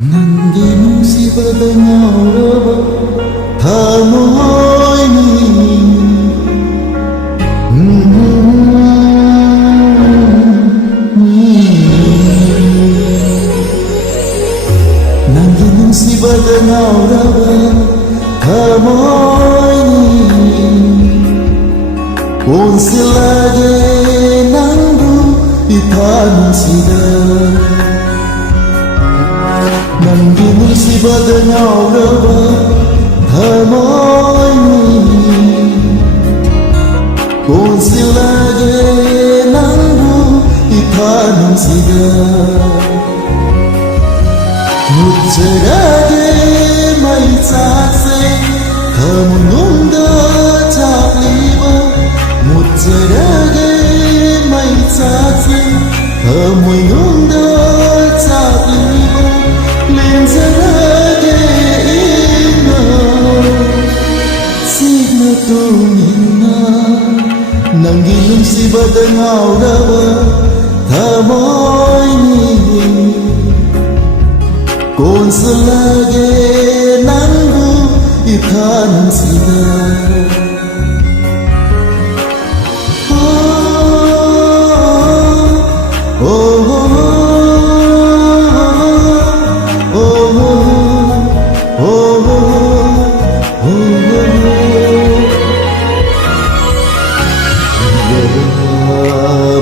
ನಂಗೆ ಮುಗಿಸಿಬದ ನೋಡವ ಥಮೋಯ್ನಿ ನಂಗೆ ಮುಗಿಸಿಬದ ನೋಡವ ಥಮೋಯ್ನಿ 온슬하게 난도 이타는시다 ನಂಗೆ ಮುಗಿಸಿಬದ ನೋಡವ ಥಮೋಯ್ನಿ 온슬하게 난도 이타는시다 무지하게 마이차세 더문놈다 잡리바 무지하게 마이차세 더문놈다 잡리바 렌즈하게 있나 signa tumina ನಂಗೆ ಮುಗಿಸಿಬದ ನೋಡವ ಥಮೋಯ್ನಿ 온슬하게 난도 이타는시다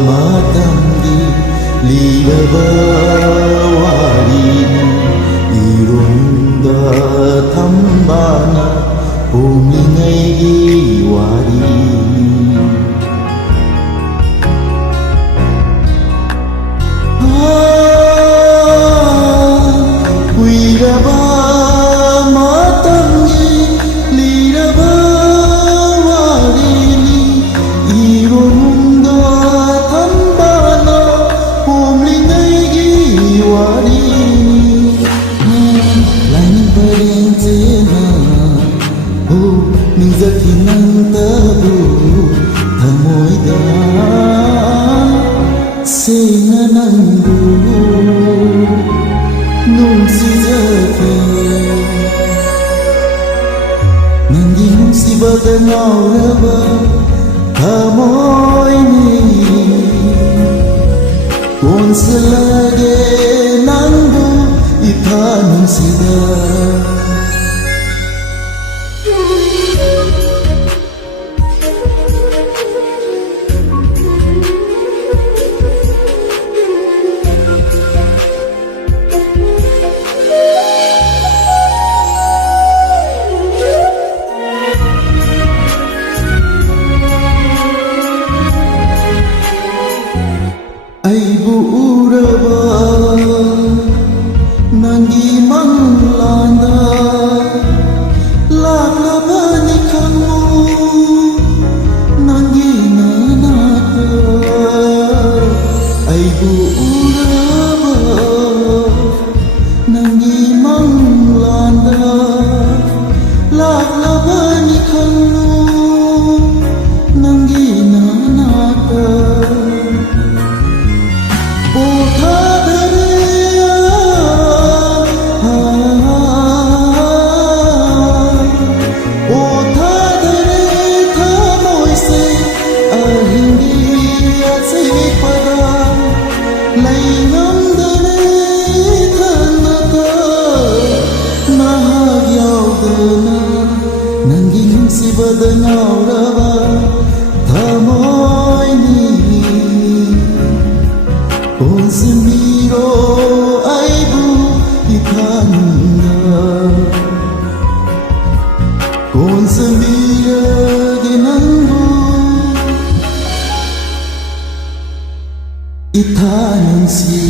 마땅히 리어봐 와리니 이룬다 탐바나 봄이네기 와리니 위라봐 마땅히 리어봐 와리니 이룬다 탐바나 봄이네기 와리니 lain berencana minzati nang tabu thamoida senanandu nungsijake nangi musibada nauraba thamoini 온슬하게 난도 이타는시다 aibu uraba nangi manglanda laklabani kamu nangi nanata aibu uraba nangi manglanda laklabani kamu nangi nanata ನಂಗೆ ಮುಗಿಸಿಬದ ನೋಡವ ಥಮೋಯ್ನಿ 온슬미로 아이부 이타는가 온슬미하게 난도 이타는시